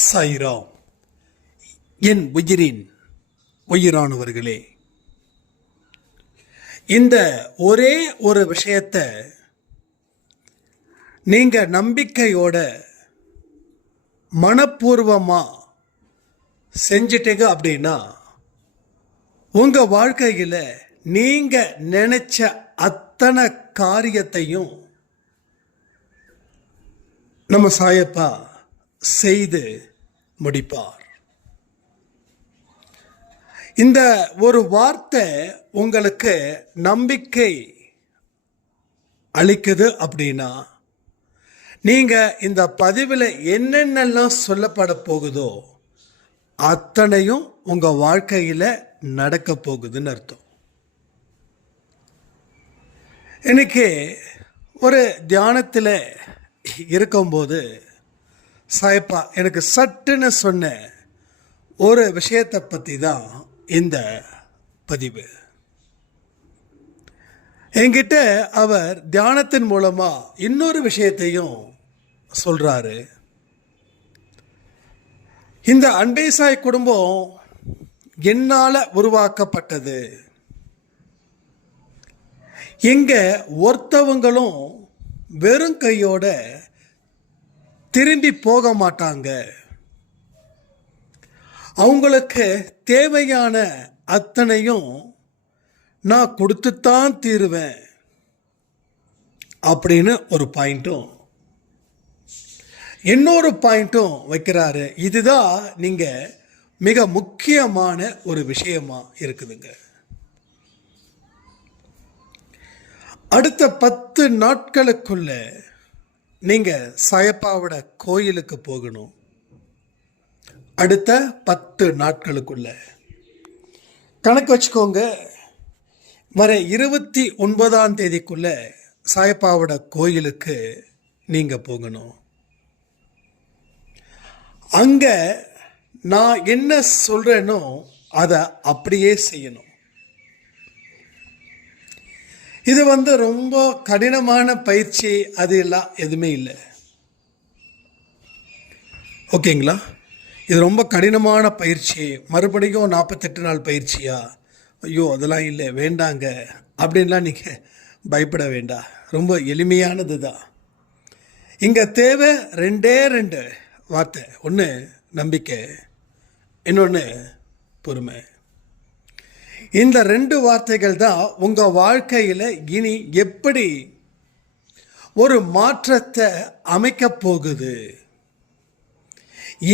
சாய்ராம். என் உயிரின் உயிரானவர்களே, இந்த ஒரே ஒரு விஷயத்தை நீங்க நம்பிக்கையோட மனப்பூர்வமா செஞ்சிட்டீங்க அப்படின்னா உங்க வாழ்க்கையில நீங்க நினைச்ச அத்தனை காரியத்தையும் நம்ம சாயப்பா செய்து முடிப்பார். இந்த ஒரு வார்த்தை உங்களுக்கு நம்பிக்கை அளிக்குது அப்படின்னா நீங்க இந்த பதிவில் என்னென்னலாம் சொல்லப்பட போகுதோ அத்தனையும் உங்க வாழ்க்கையில நடக்க போகுதுன்னு அர்த்தம். இன்னைக்கு ஒரு தியானத்தில் இருக்கும்போது சாயப்பா எனக்கு சட்டுன்னு சொன்ன ஒரு விஷயத்தை பற்றி தான் இந்த பதிவு. என்கிட்ட அவர் தியானத்தின் மூலமா இன்னொரு விஷயத்தையும் சொல்றாரு. இந்த அன்பே சாய் குடும்பம் என்னால உருவாக்கப்பட்டது. இங்க ஒருத்தவங்களும் வெறும் கையோட திரும்பி போக மாட்டாங்க. அவங்களுக்கு தேவையான அத்தனையும் நான் கொடுத்துத்தான் தீருவேன் அப்படின்னு ஒரு பாயிண்ட்டும், இன்னொரு பாயிண்ட்டும் வைக்கிறாரு. இதுதான் நீங்க மிக முக்கியமான ஒரு விஷயமா இருக்குதுங்க. அடுத்த 10 நாட்களுக்குள்ள நீங்க சாயப்பாவோட கோயிலுக்கு போகணும். அடுத்த 10 நாட்களுக்குள்ள கணக்கு வச்சுக்கோங்க. வர 29ஆம் தேதிக்குள்ள சாயப்பாவோட கோயிலுக்கு நீங்க போகணும். அங்க நான் என்ன சொல்றேனோ அதை அப்படியே செய்யணும். இது ரொம்ப கடினமான பயிற்சி, அது எல்லாம் எதுவுமே இல்லை. ஓகேங்களா? இது ரொம்ப கடினமான பயிற்சி, மறுபடியும் 48 நாள் பயிற்சியா? ஐயோ அதெல்லாம் இல்லை, வேண்டாங்க அப்படின்லாம் நீங்கள் பயப்பட வேண்டாம். ரொம்ப எளிமையானது தான். இங்கே தேவை 2 வார்த்தை. ஒன்று நம்பிக்கை, இன்னொன்று பொறுமை. இந்த 2 வார்த்தைகள் தான் உங்க வாழ்க்கையில் இனி எப்படி ஒரு மாற்றத்தை அமைக்க போகுது,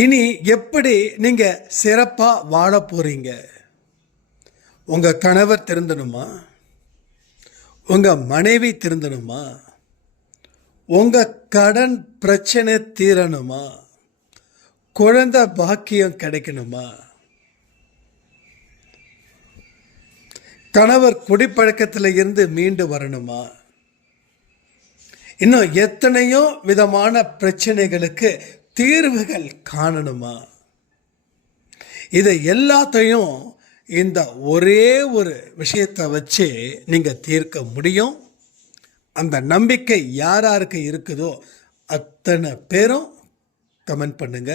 இனி எப்படி நீங்க சிறப்பா வாழ போறீங்க. உங்க கணவர் திருந்தணுமா, உங்க மனைவி திருந்தணுமா, உங்க கடன் பிரச்சனை தீரணுமா, குழந்தை பாக்கியம் கிடைக்கணுமா, கணவர் குடிப்பழக்கத்தில் இருந்து மீண்டு வரணுமா, இன்னும் எத்தனையோ விதமான பிரச்சனைகளுக்கு தீர்வுகள் காணணுமா, இதை எல்லாத்தையும் இந்த ஒரே ஒரு விஷயத்தை வச்சு நீங்க தீர்க்க முடியும். அந்த நம்பிக்கை யார் யாருக்கு இருக்குதோ அத்தனை பேரும் கமெண்ட் பண்ணுங்க.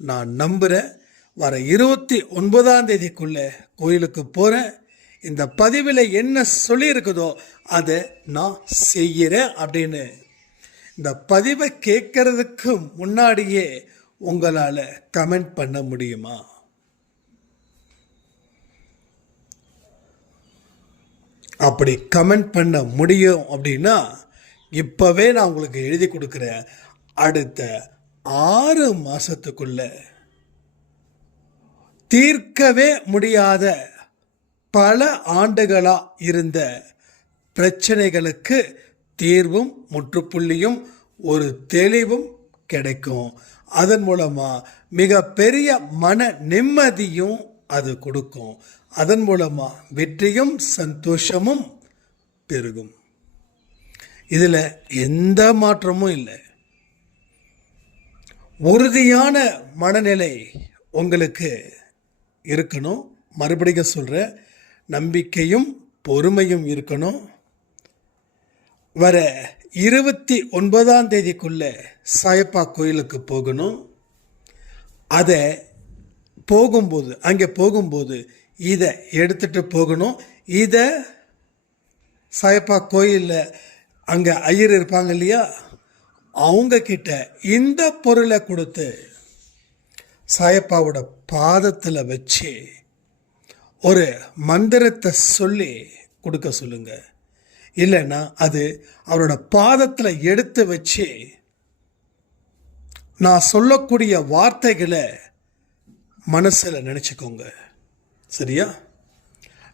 நான் நம்புறேன். வர 29ஆம் தேதிக்குள்ள கோயிலுக்கு போறேன். இந்த பதிவில் என்ன சொல்லியிருக்குதோ அதை நான் செய்கிறேன் அப்படின்னு இந்த பதிவை கேட்கறதுக்கு முன்னாடியே உங்களால் கமெண்ட் பண்ண முடியுமா? அப்படி கமெண்ட் பண்ண முடியும் அப்படின்னா இப்போவே நான் உங்களுக்கு எழுதி கொடுக்குறேன். அடுத்த 6 மாதத்துக்குள்ள தீர்க்கவே முடியாத பல ஆண்டுகளா இருந்த பிரச்சனைகளுக்கு தீர்வும் முற்றுப்புள்ளியும் ஒரு தெளிவும் கிடைக்கும். அதன் மூலமா மிக பெரிய மன நிம்மதியும் அது கொடுக்கும். அதன் மூலமா வெற்றியும் சந்தோஷமும் பெருகும். இதுல எந்த மாற்றமும் இல்லை. உறுதியான மனநிலை உங்களுக்கு இருக்கணும். மறுபடியும் சொல்றேன், நம்பிக்கையும் பொறுமையும் இருக்கணும். வர 29ஆம் தேதிக்குள்ள சாயப்பா கோயிலுக்கு போகணும். அதை அங்கே போகும்போது இதை எடுத்துகிட்டு போகணும். இதை சாயப்பா கோயிலில் அங்கே ஐயர் இருப்பாங்க இல்லையா, அவங்க கிட்ட இந்த பொருளை கொடுத்து சாயப்பாவோட பாதத்தில் வச்சு ஒரு மந்திரத்தை சொல்லி கொடுக்க சொல்லுங்க. இல்லைன்னா அது அவரோட பாதத்தில் எடுத்து வச்சு நான் சொல்லக்கூடிய வார்த்தைகளை மனசில் நினச்சிக்கோங்க. சரியா?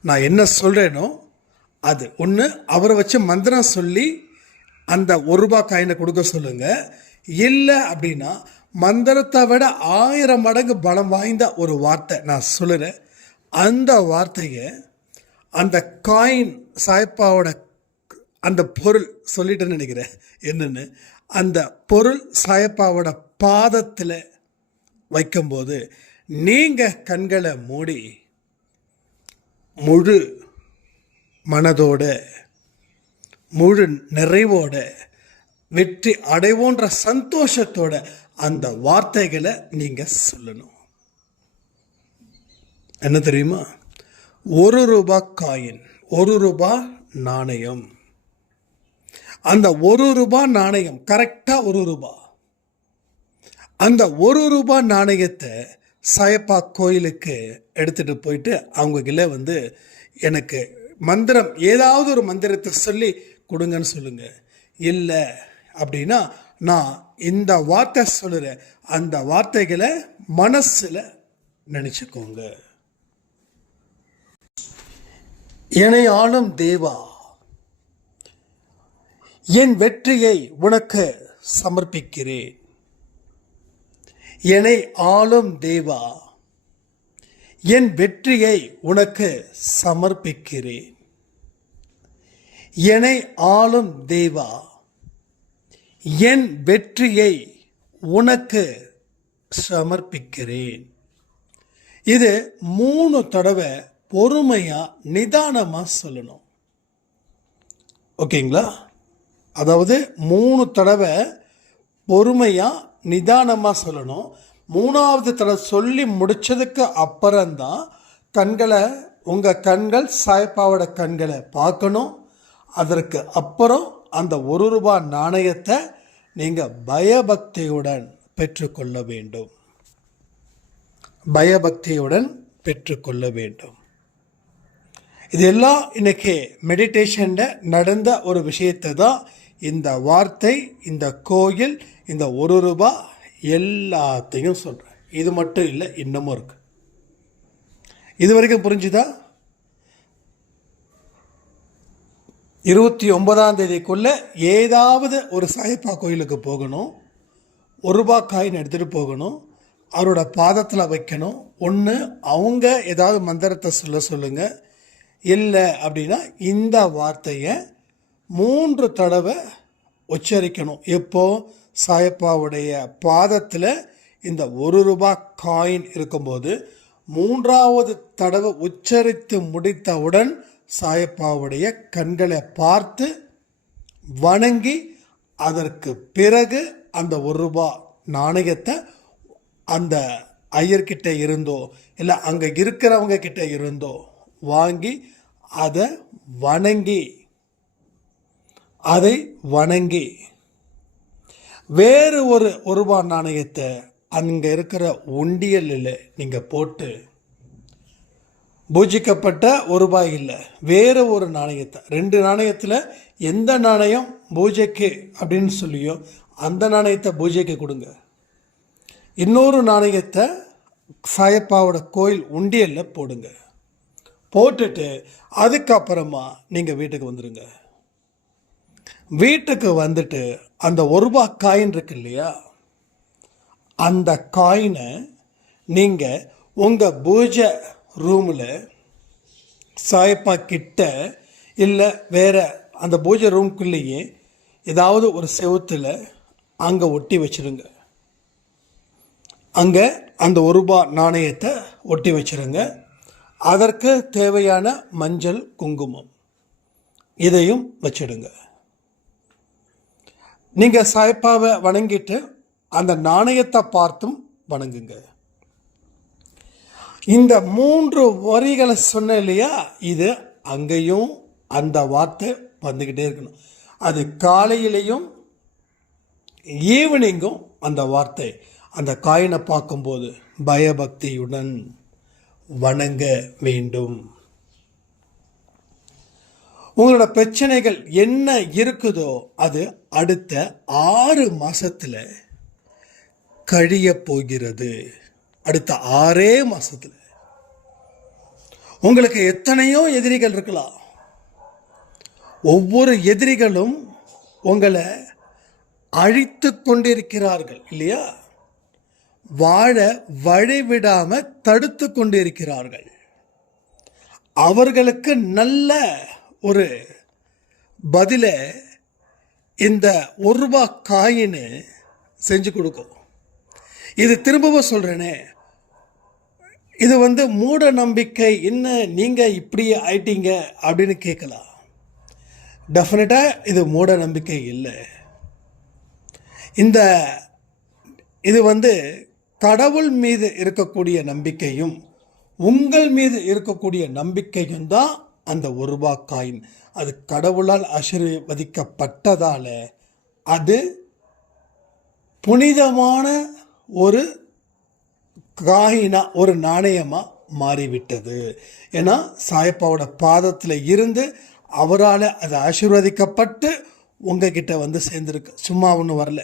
நான் என்ன சொல்கிறேனோ அது ஒன்று அவரை வச்சு மந்திரம் சொல்லி அந்த ₹1 காயினை கொடுக்க சொல்லுங்க. இல்லை அப்படின்னா மந்திரத்தை விட 1000 மடங்கு பலம் வாய்ந்த ஒரு வார்த்தை நான் சொல்லுறேன். அந்த வார்த்தையை அந்த காயின் சாயப்பாவோட அந்த பொருள் சொல்லிட்டேன்னு நினைக்கிறேன் என்னன்னு, அந்த பொருள் சாயப்பாவோட பாதத்தில் வைக்கும்போது நீங்கள் கண்களை மூடி முழு மனதோட முழு நிறைவோட வெற்றி அடைவோன்ற சந்தோஷத்தோட அந்த வார்த்தைகளை நீங்கள் சொல்லணும். என்ன தெரியுமா? ₹1 காயின், ₹1 நாணயம். அந்த ₹1 நாணயம் கரெக்டாக ₹1. அந்த ₹1 நாணயத்தை சாயப்பா கோயிலுக்கு எடுத்துகிட்டு போயிட்டு அவங்கக்கிட்ட எனக்கு மந்திரம் ஏதாவது ஒரு மந்திரத்தை சொல்லி கொடுங்கன்னு சொல்லுங்க. இல்லை அப்படின்னா நான் இந்த வார்த்தை சொல்லுறேன், அந்த வார்த்தைகளை மனசில் நினச்சிக்கோங்க. என்னை ஆளும் தேவா, என் வெற்றியை உனக்கு சமர்ப்பிக்கிறேன். என்னை ஆளும் தேவா, என் வெற்றியை உனக்கு சமர்ப்பிக்கிறேன். என்னை ஆளும் தேவா, என் வெற்றியை உனக்கு சமர்ப்பிக்கிறேன். இது 3 தடவை பொறுமையாக நிதானமாக சொல்லணும். ஓகேங்களா? அதாவது 3 தடவை பொறுமையாக நிதானமாக சொல்லணும். 3வது தடவை சொல்லி முடித்ததுக்கு அப்புறம்தான் உங்கள் கண்கள் சாயப்பாவோட கண்களை பார்க்கணும். அதற்கு அப்புறம் அந்த ₹1 நாணயத்தை நீங்கள் பயபக்தியுடன் பெற்றுக்கொள்ள வேண்டும். பயபக்தியுடன் பெற்றுக்கொள்ள வேண்டும். இதெல்லாம் இன்னைக்கு மெடிடேஷனில் நடந்த ஒரு விஷயத்தை தான் இந்த வார்த்தை, இந்த கோயில், இந்த ₹1 எல்லாத்தையும் சொல்கிறேன். இது மட்டும் இல்லை, இன்னமும் இருக்கு. இது வரைக்கும் புரிஞ்சுதா? 29ஆம் தேதிக்குள்ளே ஏதாவது ஒரு சாயப்பா கோயிலுக்கு போகணும். ₹1 காயின் எடுத்துகிட்டு போகணும். அவரோட பாதத்தில் வைக்கணும். ஒன்று அவங்க ஏதாவது மந்திரத்தை சொல்லுங்கள். இல்லை அப்படின்னா இந்த வார்த்தையை 3 தடவை உச்சரிக்கணும். எப்போ? சாயப்பாவுடைய பாதத்தில் இந்த ₹1 காயின் இருக்கும்போது 3வது தடவை உச்சரித்து முடித்தவுடன் சாயப்பாவுடைய கண்களை பார்த்து வணங்கி அதற்கு பிறகு அந்த ₹1 நாணயத்தை அந்த ஐயர்கிட்ட இருந்தோ இல்லை அங்கே இருக்கிறவங்க கிட்ட இருந்தோ வாங்கி அதை வணங்கி வேறு ஒரு ₹1 நாணயத்தை அங்கே இருக்கிற உண்டியலில் நீங்கள் போட்டு பூஜிக்கப்பட்ட ₹1 இல்லை, வேறு ஒரு நாணயத்தை 2 நாணயத்தில் எந்த நாணயம் பூஜைக்கு அப்படின்னு சொல்லியோ அந்த நாணயத்தை பூஜைக்கு கொடுங்க. இன்னொரு நாணயத்தை சாயப்பாவோட கோயில் உண்டியலில் போடுங்க. போட்டுட்டு அதுக்கப்புறமா நீங்கள் வீட்டுக்கு வந்துடுங்க. வீட்டுக்கு வந்துட்டு அந்த ₹1 காயின் இருக்கு இல்லையா, அந்த காயினை நீங்கள் உங்கள் பூஜை ரூமில் சாயப்பா கிட்ட இல்லை வேறு அந்த பூஜை ரூம்குள்ளேயே ஏதாவது ஒரு செவுத்தில் அங்கே ஒட்டி வச்சுருங்க. அங்கே அந்த ₹1 நாணயத்தை ஒட்டி வச்சுருங்க. அதற்கு தேவையான மஞ்சள், குங்குமம் இதையும் வச்சிடுங்க. நீங்கள் சாயப்பாவை வணங்கிட்டு அந்த நாணயத்தை பார்த்தும் வணங்குங்க. இந்த 3 வரிகளை சொன்ன இல்லையா, இது அங்கேயும் அந்த வார்த்தை வந்துக்கிட்டே இருக்கணும். அது காலையிலையும் ஈவினிங்கும் அந்த வார்த்தை அந்த காயினை பார்க்கும்போது பயபக்தியுடன் வணங்க வேண்டும். உங்களோட பிரச்சனைகள் என்ன இருக்குதோ அது அடுத்த 6 மாசத்துல கழிய போகிறது. அடுத்த 6 மாசத்துல உங்களுக்கு எத்தனையோ எதிரிகள் இருக்கலாம். ஒவ்வொரு எதிரிகளும் உங்களை அழித்து கொண்டிருக்கிறார்கள் இல்லையா, வாழ வழிவிடாம தடுத்து கொண்டிருக்கிறார்கள். அவர்களுக்கு நல்ல ஒரு பதில இந்த ₹1 காயின்னு செஞ்சு கொடுக்கும். இது திரும்பவும் சொல்றேனே, இது மூட நம்பிக்கை. என்ன நீங்க இப்படி ஆயிட்டீங்க அப்படின்னு கேட்கலாம். டெஃபினட்டா இது மூட நம்பிக்கை இல்லை. இது கடவுள் மீது இருக்கக்கூடிய நம்பிக்கையும் உங்கள் மீது இருக்கக்கூடிய நம்பிக்கையும் தான் அந்த ₹1 காயின். அது கடவுளால் ஆசீர்வதிக்கப்பட்டதால அது புனிதமான ஒரு காயினா, ஒரு நாணயமா மாறிவிட்டது. ஏன்னா சாயப்பாவோட பாதத்தில் இருந்து அவரால் அது ஆசீர்வதிக்கப்பட்டு உங்ககிட்ட சேர்ந்துருக்கு. சும்மா ஒன்றும் வரல.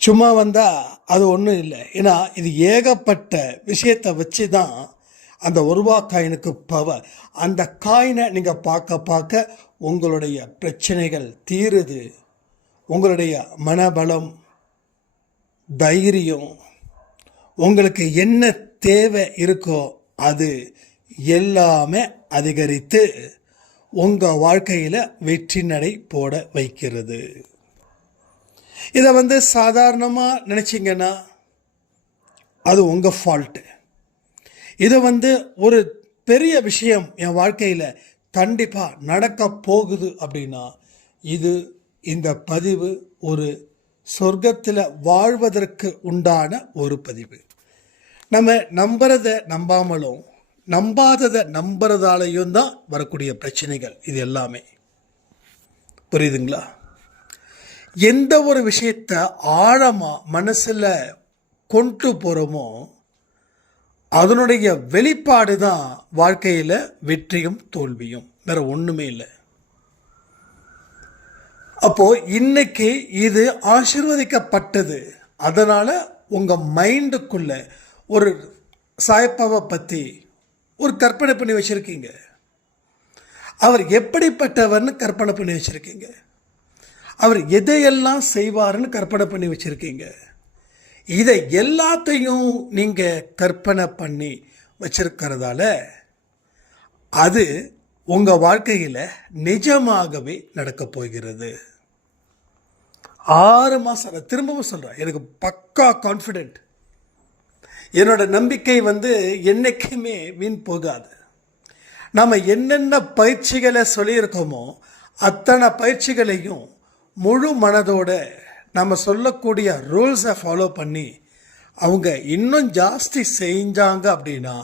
சும்மா வந்தால் அது ஒன்றும் இல்லை. ஏன்னா இது ஏகப்பட்ட விஷயத்தை வச்சு தான் அந்த ₹1 காயினுக்கு பவர். அந்த காயினை நீங்கள் பார்க்க உங்களுடைய பிரச்சனைகள் தீருது. உங்களுடைய மனபலம், தைரியம், உங்களுக்கு என்ன தேவை இருக்கோ அது எல்லாமே அதிகரித்து உங்கள் வாழ்க்கையில் வெற்றி நடை போட வைக்கிறது. இதை சாதாரணமாக நினச்சிங்கன்னா அது உங்கள் ஃபால்ட்டு. இதை ஒரு பெரிய விஷயம் என் வாழ்க்கையில் கண்டிப்பாக நடக்க போகுது அப்படின்னா இந்த பதிவு ஒரு சொர்க்கத்தில் வாழ்வதற்கு உண்டான ஒரு பதிவு. நம்ம நம்புறதை நம்பாமலும் நம்பாததை நம்புறதாலையும் தான் வரக்கூடிய பிரச்சனைகள் இது எல்லாமே. புரியுதுங்களா? எந்த ஒரு விஷயத்தை ஆழமாக மனசில் கொண்டு போகிறோமோ அதனுடைய வெளிப்பாடு தான் வாழ்க்கையில் வெற்றியும் தோல்வியும், வேற ஒன்றுமே இல்லை. அப்போ இன்னைக்கு இது ஆசீர்வதிக்கப்பட்டது. அதனால் உங்கள் மைண்டுக்குள்ள ஒரு சாயப்பாவை பற்றி ஒரு கற்பனை பண்ணி வச்சுருக்கீங்க. அவர் எப்படிப்பட்டவர்னு கற்பனை பண்ணி வச்சுருக்கீங்க. அவர் எதையெல்லாம் செய்வார்னு கற்பனை பண்ணி வச்சுருக்கீங்க. இதை எல்லாத்தையும் நீங்கள் கற்பனை பண்ணி வச்சிருக்கிறதால அது உங்கள் வாழ்க்கையில் நிஜமாகவே நடக்கப் போகிறது. 6 மாதம் திரும்பவும் சொல்கிறேன், எனக்கு பக்கா கான்ஃபிடென்ட். என்னோட நம்பிக்கை என்றைக்குமே வீண் போகாது. நம்ம என்னென்ன பயிற்சிகளை சொல்லியிருக்கோமோ அத்தனை பயிற்சிகளையும் முழு மனதோட நம்ம சொல்லக்கூடிய ரூல்ஸை ஃபாலோ பண்ணி அவங்க இன்னும் ஜாஸ்தி செஞ்சாங்க அப்படின்னா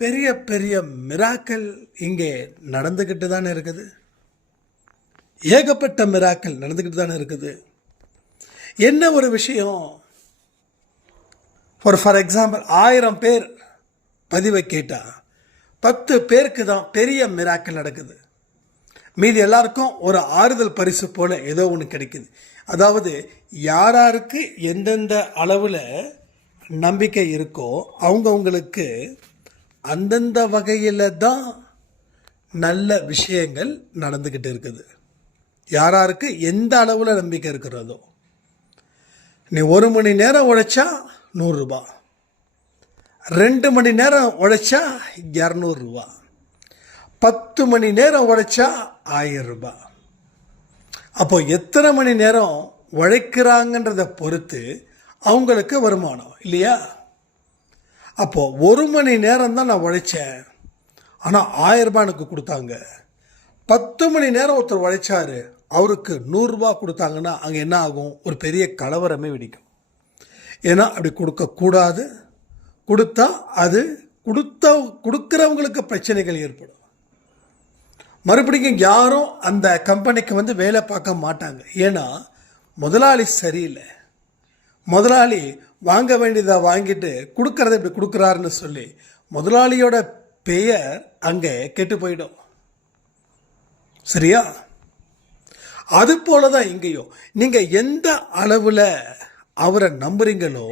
பெரிய பெரிய மிராக்கல் இங்கே நடந்துக்கிட்டு தானே இருக்குது. ஏகப்பட்ட மிராக்கல் நடந்துக்கிட்டு தானே இருக்குது. என்ன ஒரு விஷயம், ஃபார் எக்ஸாம்பிள் 1000 பேர் பதிவை கேட்டால் 10 பேருக்கு தான் பெரிய மிராக்கல் நடக்குது. மீதி எல்லாருக்கும் ஒரு ஆறுதல் பரிசு போல ஏதோ ஒன்று கிடைக்குது. அதாவது யாராருக்கு எந்தெந்த அளவில் நம்பிக்கை இருக்கோ அவங்கவுங்களுக்கு அந்தந்த வகையில் தான் நல்ல விஷயங்கள் நடந்துக்கிட்டு இருக்குது. யாராருக்கு எந்த அளவில் நம்பிக்கை இருக்கிறதோ. நீ 1 மணி நேரம் உழைச்சா ₹100, 2 மணி நேரம் உழைச்சா ₹200, 10 மணி நேரம் உழைச்சா ₹1000. அப்போ எத்தனை மணி நேரம் உழைக்கிறாங்கன்றதை பொறுத்து அவங்களுக்கு வருமானம் இல்லையா? அப்போது 1 மணி நேரம் தான் நான் உழைச்சேன், ஆனால் ₹1000 எனக்கு கொடுத்தாங்க. 10 மணி நேரம் ஒருத்தர் உழைச்சாரு, அவருக்கு 100 ரூபா கொடுத்தாங்கன்னா அங்கே என்ன ஆகும்? ஒரு பெரிய கலவரமே வெடிக்கும். ஏன்னா அப்படி கொடுக்கக்கூடாது. கொடுத்தா அது கொடுக்குறவங்களுக்கு பிரச்சனைகள் ஏற்படும். மறுபடியும் யாரும் அந்த கம்பெனிக்கு வந்து வேலை பார்க்க மாட்டாங்க. ஏன்னா முதலாளி சரியில்லை. முதலாளி வாங்க வேண்டியதை வாங்கிட்டு கொடுக்கறத இப்படி கொடுக்குறாருன்னு சொல்லி முதலாளியோட பெயர் அங்கே கெட்டு போயிடும். சரியா? அது போல தான் இங்கேயும் நீங்கள் எந்த அளவில் அவரை நம்புறீங்களோ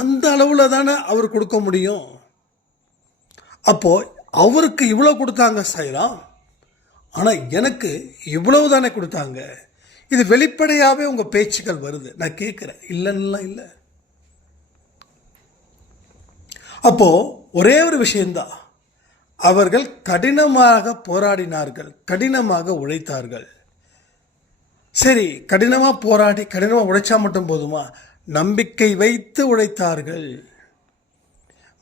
அந்த அளவில் தானே அவர் கொடுக்க முடியும். அப்போது அவருக்கு இவ்வளோ கொடுத்தாங்க செய்யலாம், ஆனால் எனக்கு இவ்வளவு தானே கொடுத்தாங்க. இது வெளிப்படையாகவே உங்கள் பேச்சுக்கள் வருது. நான் கேட்குறேன், இல்லைன்னா இல்லை. அப்போது ஒரே ஒரு விஷயந்தான், அவர்கள் கடினமாக போராடினார்கள், கடினமாக உழைத்தார்கள். சரி, கடினமாக போராடி கடினமாக உழைச்சா மட்டும் போதுமா? நம்பிக்கை வைத்து உழைத்தார்கள்,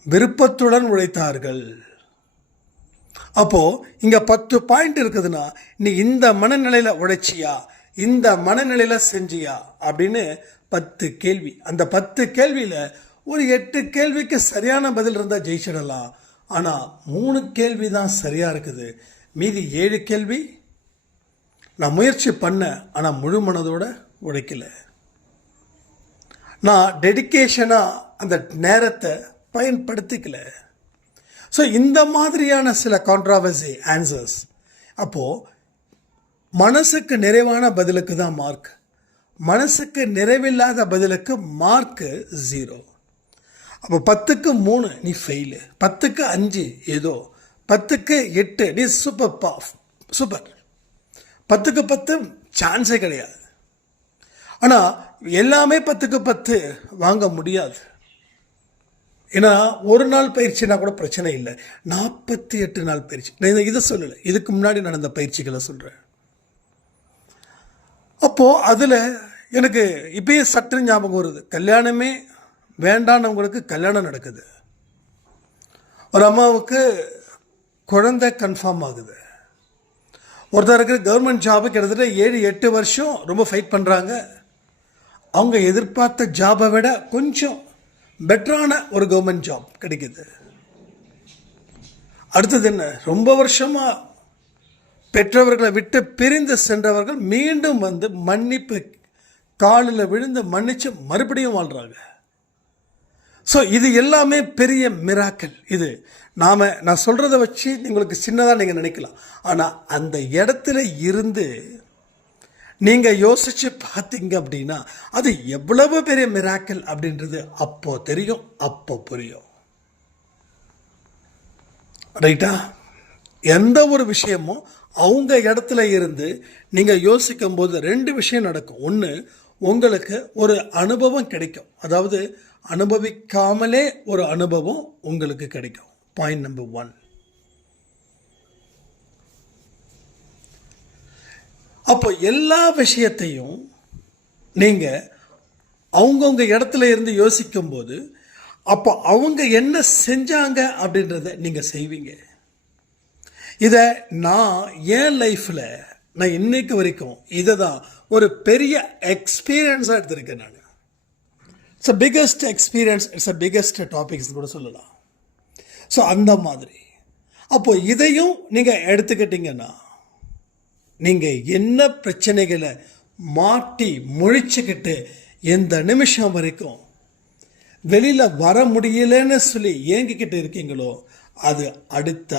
விருப்பத்துடன் உழைத்தார்கள். அப்போது இங்கே 10 பாயிண்ட் இருக்குதுன்னா, நீ இந்த மனநிலையில் உழைச்சியா, இந்த மனநிலையில் செஞ்சியா அப்படின்னு 10 கேள்வி. அந்த 10 கேள்வியில் ஒரு 8 கேள்விக்கு சரியான பதில் இருந்தால் ஜெயிச்சிடலாம். ஆனால் 3 கேள்வி தான் சரியாக இருக்குது. மீதி 7 கேள்வி நான் முயற்சி பண்ணேன், ஆனால் முழு மனதோடு உழைக்கல. நான் டெடிக்கேஷனாக அந்த நேரத்தை பயன்படுத்திக்கல. ஸோ இந்த மாதிரியான சில கான்ட்ராவர்சி ஆன்சர்ஸ். அப்போது மனசுக்கு நிறைவான பதிலுக்கு தான் மார்க், மனசுக்கு நிறைவில்லாத பதிலுக்கு மார்க்கு 0. அப்போ 10க்கு 3 நீ ஃபெயிலு, 10க்கு 5 ஏதோ, 10க்கு 8 நீ சூப்பர், 10க்கு 10 சான்ஸே கிடையாது. ஆனால் எல்லாமே 10க்கு 10 வாங்க முடியாது. ஏன்னா ஒரு நாள் பயிற்சினா கூட பிரச்சனை இல்லை, 48 நாள் பயிற்சி. நான் இதை சொல்லலை, இதுக்கு முன்னாடி நான் அந்த பயிற்சிகளை சொல்கிறேன். அப்போது அதில் எனக்கு இப்பயே சற்று ஞாபகம் வருது. கல்யாணமே வேண்டானவங்களுக்கு கல்யாணம் நடக்குது. ஒரு அம்மாவுக்கு குழந்தை கன்ஃபார்ம் ஆகுது. ஒருத்தருக்கு கவர்மெண்ட் ஜாபு கிட்டத்தட்ட 7-8 வருஷம் ரொம்ப ஃபைட் பண்ணுறாங்க. அவங்க எதிர்பார்த்த ஜாபை விட கொஞ்சம் பெட்டரான ஒரு கவர்மெண்ட் ஜாப் கிடைக்குது. அடுத்தது என்ன, ரொம்ப வருஷமாக பெற்றவர்களை விட்டு பிரிந்து சென்றவர்கள் மீண்டும் வந்து மன்னிப்பு காலில் விழுந்து மன்னித்து மறுபடியும் வாழ்கிறாங்க. ஸோ இது எல்லாமே பெரிய மிராக்கல். இது நான் சொல்கிறத வச்சு உங்களுக்கு சின்னதாக நீங்கள் நினைக்கலாம். ஆனால் அந்த இடத்துல இருந்து நீங்கள் யோசித்து பார்த்தீங்க அப்படின்னா அது எவ்வளவு பெரிய மிராக்கல் அப்படின்றது அப்போ தெரியும், அப்போ புரியும். ரைட்டா? எந்த ஒரு விஷயமும் அவங்க இடத்துல இருந்து நீங்கள் யோசிக்கும் போது 2 விஷயம் நடக்கும். ஒன்று, உங்களுக்கு ஒரு அனுபவம் கிடைக்கும், அதாவது அனுபவிக்காமலே ஒரு அனுபவம் உங்களுக்கு கிடைக்கும். Point number 1. அப்போ எல்லா விஷயத்தையும் நீங்கள் அவங்கவுங்க இடத்துல இருந்து யோசிக்கும்போது அப்போ அவங்க என்ன செஞ்சாங்க அப்படின்றத நீங்கள் செய்வீங்க. இதை நான் என் லைஃப்பில் நான் இன்னைக்கு வரைக்கும் இதை தான் ஒரு பெரிய எக்ஸ்பீரியன்ஸாக எடுத்திருக்கேன். நான் it's a biggest experience, it's a biggest topics கூட சொல்லலாம். ஸோ அந்த மாதிரி அப்போது இதையும் நீங்கள் எடுத்துக்கிட்டிங்கன்னா நீங்கள் என்ன பிரச்சனைகளை மாட்டி முழிச்சுக்கிட்டு எந்த நிமிஷம் வரைக்கும் வெளியில் வர முடியலன்னு சொல்லி ஏங்கிக்கிட்டு இருக்கீங்களோ அது அடுத்த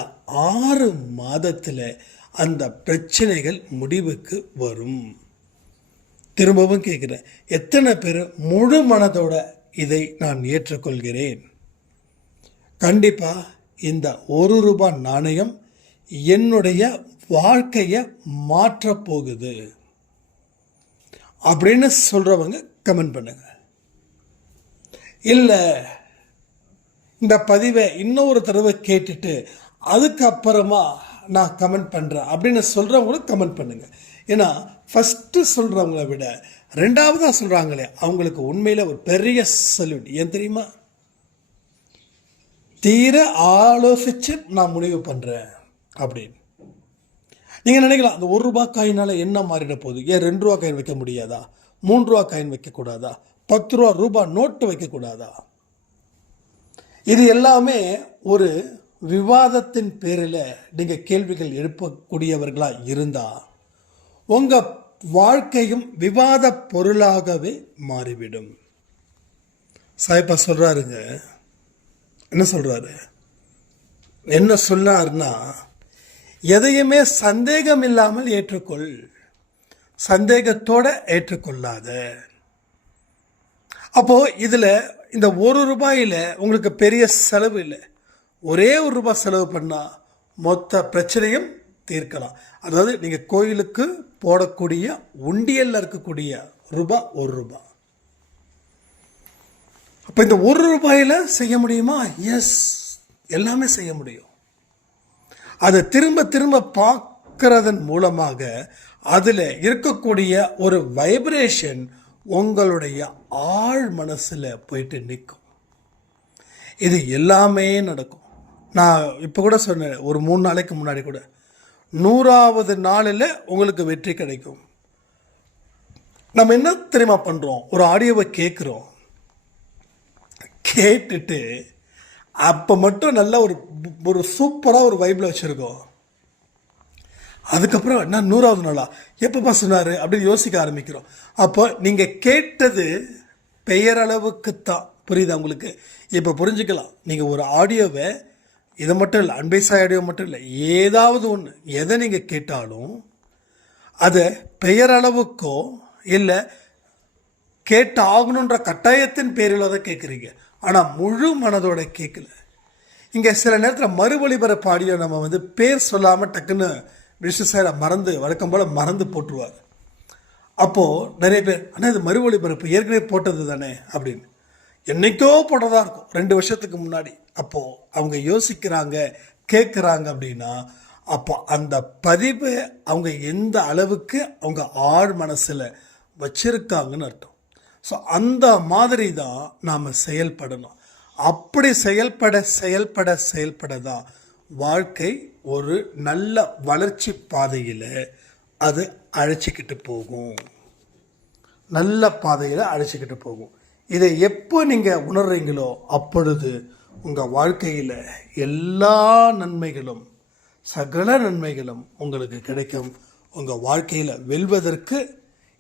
6 மாதத்தில் அந்த பிரச்சனைகள் முடிவுக்கு வரும். திரும்பவும் கேட்குறேன், எத்தனை பேர் முழு மனதோட இதை நான் ஏற்றுக்கொள்கிறேன்? கண்டிப்பாக இந்த 1 ரூபாய் நாணயம் என்னுடைய வாழ்க்கையை மாற்றப்போகுது அப்படின்னு சொல்கிறவங்க கமெண்ட் பண்ணுங்க. இல்லை இந்த பதிவை இன்னொரு தடவை கேட்டுட்டு அதுக்கப்புறமா நான் கமெண்ட் பண்ணுறேன் அப்படின்னு சொல்கிறவங்களும் கமெண்ட் பண்ணுங்கள். ஏன்னா ஃபஸ்ட்டு சொல்கிறவங்கள விட 2வதாக சொல்கிறாங்களே அவங்களுக்கு உண்மையில் ஒரு பெரிய சல்யூட். ஏன் தெரியுமா? தீர ஆலோசித்து நான் முடிவு பண்ணுறேன் அப்படின்னு. நீங்கள் நினைக்கலாம் அந்த 1 ரூபாய் காயினால் என்ன மாறிட போகுது, ஏன் 2 ரூபா காயின் வைக்க முடியாதா, 3 ரூபா காயின் வைக்கக்கூடாதா, 10 ரூபாய் நோட்டு வைக்கக்கூடாதா? இது எல்லாமே ஒரு விவாதத்தின் பேரில் நீங்கள் கேள்விகள் எழுப்பக்கூடியவர்களாக இருந்தால் உங்கள் வாழ்க்கையும் விவாத பொருளாகவே மாறிவிடும். சாய்ப்பா சொல்கிறாருங்க, என்ன சொல்கிறாரு, என்ன சொன்னார்னா, எதையுமே சந்தேகம் இல்லாமல் ஏற்றுக்கொள், சந்தேகத்தோடு ஏற்றுக்கொள்ளாத. அப்போது இதில் இந்த 1 ரூபாயில் உங்களுக்கு பெரிய செலவு இல்லை. ஒரே 1 ரூபாய் செலவு பண்ணால் மொத்த பிரச்சனையும் தீர்க்கலாம். அதாவது நீங்கள் கோயிலுக்கு போடக்கூடிய உண்டியலில் இருக்கக்கூடிய ரூபாய் 1 ரூபாய். அப்போ இந்த 1 ரூபாயில் செய்ய முடியுமா? எஸ், எல்லாமே செய்ய முடியும். அதை திரும்ப திரும்ப பார்க்கறதன் மூலமாக அதில் இருக்கக்கூடிய ஒரு வைப்ரேஷன் உங்களுடைய ஆழ் மனசில் போயிட்டு நிற்கும். இது எல்லாமே நடக்கும். நான் இப்போ கூட சொன்னேன், ஒரு 3 நாளைக்கு முன்னாடி கூட, 100வது நாளில் உங்களுக்கு வெற்றி கிடைக்கும். நம்ம என்ன தெரியுமா பண்ணுறோம், ஒரு ஆடியோவை கேட்குறோம், கேட்டுட்டு அப்போ மட்டும் நல்ல ஒரு சூப்பராக ஒரு வைப்பில் வச்சுருக்கோம். அதுக்கப்புறம் என்ன 100வது நாளா எப்பப்பா சொன்னார் அப்படின்னு யோசிக்க ஆரம்பிக்கிறோம். அப்போ நீங்கள் கேட்டது பெயரளவுக்குத்தான். புரியுதா உங்களுக்கு? இப்போ புரிஞ்சுக்கலாம். நீங்கள் ஒரு ஆடியோவை, இதை மட்டும் இல்லை, அன்பேசாய் ஆடியோ மட்டும் இல்லை, ஏதாவது ஒன்று எதை நீங்கள் கேட்டாலும் அதை பெயரளவுக்கோ இல்லை கேட்டு ஆகணுன்ற கட்டாயத்தின் பேரில் தான் கேட்குறீங்க. ஆனால் முழு மனதோட கேட்கல. இங்கே சில நேரத்தில் மறுவழிபரப்பு ஆடியோ நம்ம பேர் சொல்லாமல் டக்குன்னு விஷ்ணுசாரை மறந்து, வழக்கம் போல் மறந்து போட்டுருவார். அப்போது நிறைய பேர், ஆனால் இது மறுவழிபரப்பு ஏற்கனவே போட்டது தானே அப்படின்னு, என்றைக்கோ போட்டதாக இருக்கும் 2 வருஷத்துக்கு முன்னாடி. அப்போது அவங்க யோசிக்கிறாங்க, கேட்குறாங்க அப்படின்னா, அப்போ அந்த பதிவை அவங்க எந்த அளவுக்கு அவங்க ஆழ் மனசில் வச்சிருக்காங்கன்னு அர்த்தம். ஸோ அந்த மாதிரி தான் நாம் செயல்படணும். அப்படி செயல்பட தான் வாழ்க்கை ஒரு நல்ல வளர்ச்சி பாதையில் அது அழைச்சிக்கிட்டு போகும். நல்ல பாதையில் அழைச்சிக்கிட்டு போகும். இதை எப்போ நீங்கள் உணர்றீங்களோ அப்பொழுது உங்கள் வாழ்க்கையில் எல்லா நன்மைகளும், சகல நன்மைகளும் உங்களுக்கு கிடைக்கும். உங்கள் வாழ்க்கையில் வெல்வதற்கு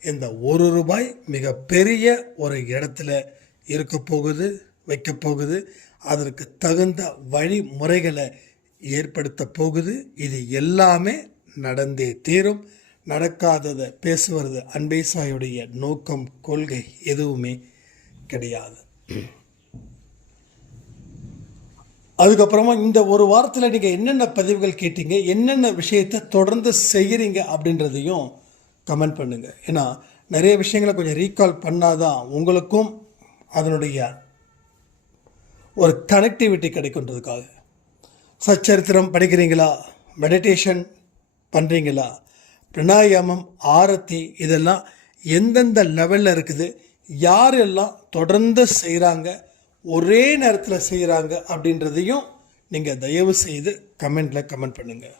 இந்த 1 ரூபாய் மிகப்பெரிய ஒரு இடத்துல இருக்க போகுது, வைக்க போகுது. அதற்கு தகுந்த வழிமுறைகளை ஏற்படுத்த போகுது. இது எல்லாமே நடந்தே தீரும். நடக்காததை பேசுவது அன்பேசாயுடைய நோக்கம், கொள்கை எதுவுமே கிடையாது. அதுக்கப்புறமா இந்த ஒரு வாரத்தில் நீங்கள் என்னென்ன பதிவுகள் கேட்டீங்க, என்னென்ன விஷயத்தை தொடர்ந்து செய்கிறீங்க அப்படின்றதையும் கமெண்ட் பண்ணுங்கள். ஏன்னா நிறைய விஷயங்களை கொஞ்சம் ரீகால் பண்ணாதான் உங்களுக்கும் அதனுடைய ஒரு கனெக்டிவிட்டி கிடைக்குன்றதுக்காக. சச்சரித்திரம் படிக்கிறீங்களா, மெடிடேஷன் பண்ணுறீங்களா, பிராணாயாமம், ஆரத்தி, இதெல்லாம் எந்தெந்த லெவலில் இருக்குது, யாரெல்லாம் தொடர்ந்து செய்கிறாங்க, ஒரே நேரத்தில் செய்கிறாங்க அப்படின்றதையும் நீங்கள் தயவு செய்து கமெண்டில் கமெண்ட் பண்ணுங்கள்.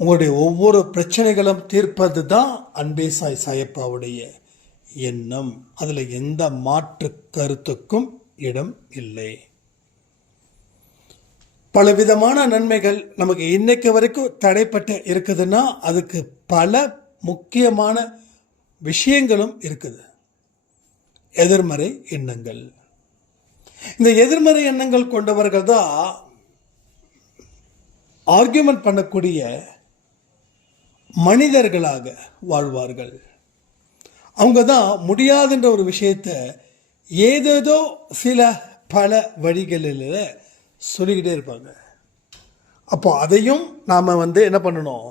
உங்களுடைய ஒவ்வொரு பிரச்சனைகளும் தீர்ப்பது தான் அன்பேசாய் சாயப்பாவுடைய எண்ணம். அதில் எந்த மாற்று கருத்துக்கும் இடம் இல்லை. பலவிதமான நன்மைகள் நமக்கு இன்னைக்கு வரைக்கும் தடைப்பட்டு இருக்குதுன்னா அதுக்கு பல முக்கியமான விஷயங்களும் இருக்குது. எதிர்மறை எண்ணங்கள். இந்த எதிர்மறை எண்ணங்கள் கொண்டவர்கள் தான் ஆர்கியூமெண்ட் பண்ணக்கூடிய மனிதர்களாக வாழ்வார்கள். அவங்க தான் முடியாதுன்ற ஒரு விஷயத்தை ஏதேதோ சில பல வழிகளில் சொல்லிக்கிட்டே இருப்பாங்க. அப்போ அதையும் நாம் என்ன பண்ணணும்,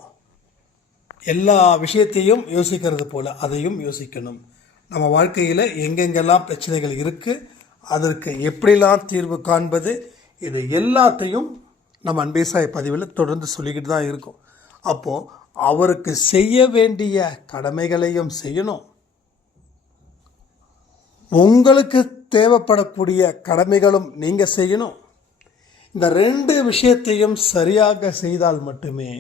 எல்லா விஷயத்தையும் யோசிக்கிறது போல் அதையும் யோசிக்கணும். நம்ம வாழ்க்கையில் எங்கெங்கெல்லாம் பிரச்சனைகள் இருக்குது, அதற்கு எப்படிலாம் தீர்வு காண்பது, இது எல்லாத்தையும் நம்ம அன்பேசாய் பதிவில் தொடர்ந்து சொல்லிக்கிட்டு தான் இருக்கோம். அப்போது அவருக்கு செய்ய வேண்டிய கடமைகளையும் செய்யணும், உங்களுக்கு தேவைப்படக்கூடிய கடமைகளும் நீங்கள் செய்யணும். இந்த 2 விஷயத்தையும் சரியாக செய்தால் மட்டுமே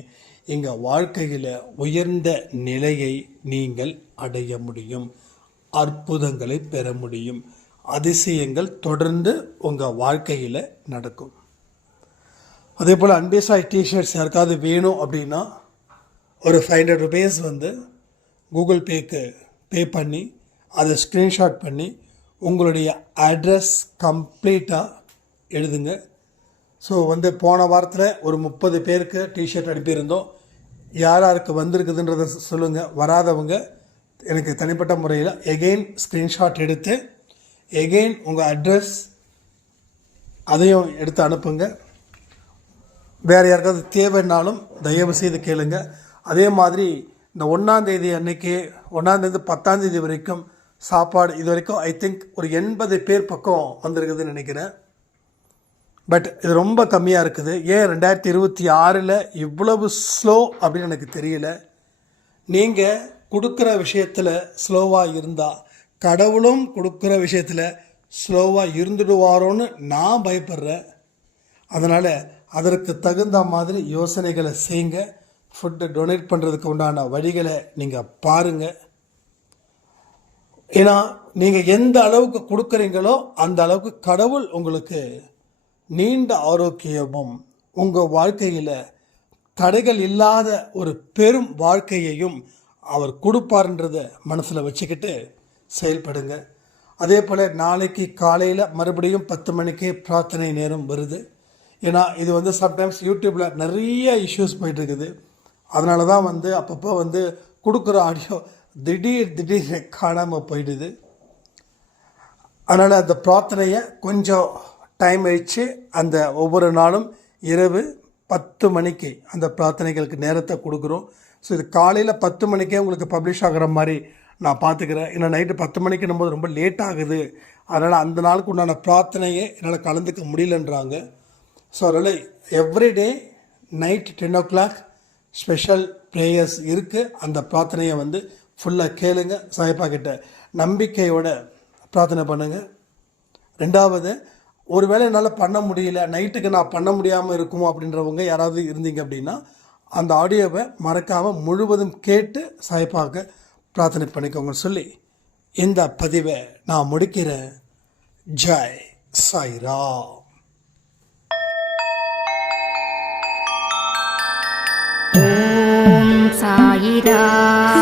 எங்கள் வாழ்க்கையில் உயர்ந்த நிலையை நீங்கள் அடைய முடியும். அற்புதங்களை பெற முடியும். அதிசயங்கள் தொடர்ந்து உங்கள் வாழ்க்கையில் நடக்கும். அதே போல் அன்பே சாய் டிஷர்ட்ஸ் யாருக்காவது வேணும் அப்படின்னா ஒரு 500 rupees கூகுள் பேக்கு பே பண்ணி அதை ஸ்க்ரீன்ஷாட் பண்ணி உங்களுடைய அட்ரஸ் கம்ப்ளீட்டாக எழுதுங்க. ஸோ போன வாரத்தில் ஒரு 30 பேருக்கு டிஷர்ட் அனுப்பியிருந்தோம். யாருக்கு வந்திருக்குதுன்றதை சொல்லுங்கள். வராதவங்க எனக்கு தனிப்பட்ட முறையில் எகெயின் ஸ்க்ரீன்ஷாட் எடுத்து எகெயின் உங்கள் அட்ரஸ் அதையும் எடுத்து அனுப்புங்க. வேறு யாருக்காவது தேவைன்னாலும் தயவு செய்து கேளுங்க. அதே மாதிரி இந்த 1ஆம் தேதி அன்னைக்கு 1ஆம் தேதி 10ஆம் தேதி வரைக்கும் சாப்பாடு இது வரைக்கும் ஐ திங்க் ஒரு 80 பேர் பக்கம் வந்திருக்குதுன்னு நினைக்கிறேன். பட் இது ரொம்ப கம்மியாக இருக்குது. ஏன் 2026 இவ்வளவு ஸ்லோ அப்படின்னு எனக்கு தெரியல. நீங்கள் கொடுக்குற விஷயத்தில் ஸ்லோவாக இருந்தால் கடவுளும் கொடுக்குற விஷயத்தில் ஸ்லோவாக இருந்துடுவாரோன்னு நான் பயப்படுறேன். அதனால் அதற்கு தகுந்த மாதிரி யோசனைகளை செய்யுங்க. ஃபுட்டு டொனேட் பண்ணுறதுக்கு உண்டான வழிகளை நீங்கள் பாருங்கள். ஏன்னா நீங்கள் எந்த அளவுக்கு கொடுக்குறீங்களோ அந்த அளவுக்கு கடவுள் உங்களுக்கு நீண்ட ஆரோக்கியமும் உங்கள் வாழ்க்கையில் தடைகள் இல்லாத ஒரு பெரும் வாழ்க்கையையும் அவர் கொடுப்பார்ன்றதை மனசில் வச்சுக்கிட்டு செயல்படுங்க. அதே போல் நாளைக்கு காலையில் மறுபடியும் 10 மணிக்கே பிரார்த்தனை நேரம் வருது. ஏன்னா இது சம்டைம்ஸ் யூடியூப்பில் நிறைய இஷ்யூஸ் போயிட்டுருக்குது. அதனால தான் அப்பப்போ கொடுக்குற ஆடியோ திடீர்னு காணாமல் போயிடுது. அதனால் அந்த பிரார்த்தனையை கொஞ்சம் டைம் ஆயிடுச்சு. அந்த ஒவ்வொரு நாளும் இரவு 10 மணிக்கு அந்த பிரார்த்தனைகளுக்கு நேரத்தை கொடுக்குறோம். ஸோ இது காலையில் 10 மணிக்கே உங்களுக்கு பப்ளிஷ் ஆகிற மாதிரி நான் பார்த்துக்கிறேன். ஏன்னா நைட்டு 10 மணிக்குன்னும் போது ரொம்ப லேட் ஆகுது. அதனால் அந்த நாளுக்கு உண்டான பிரார்த்தனையை என்னால் கலந்துக்க முடியலன்றாங்க. ஸோ அதனால் everyday night 10 o'clock special prayers இருக்குது. அந்த பிரார்த்தனையை ஃபுல்லாக கேளுங்க. சாயப்பா கிட்ட நம்பிக்கையோட பிரார்த்தனை பண்ணுங்கள். ரெண்டாவது, ஒருவேளை என்னால் பண்ண முடியல, நைட்டுக்கு நான் பண்ண முடியாமல் இருக்குமோ அப்படின்றவங்க யாராவது இருந்தீங்க அப்படின்னா அந்த ஆடியோவை மறக்காமல் முழுவதும் கேட்டு சாயப்பாக்க பிரார்த்தனை பண்ணிக்கோங்க சொல்லி இந்த பதிவை நான் முடிக்கிறேன். ஜெய் சாய்ராம். ஓம் சாயிராம்.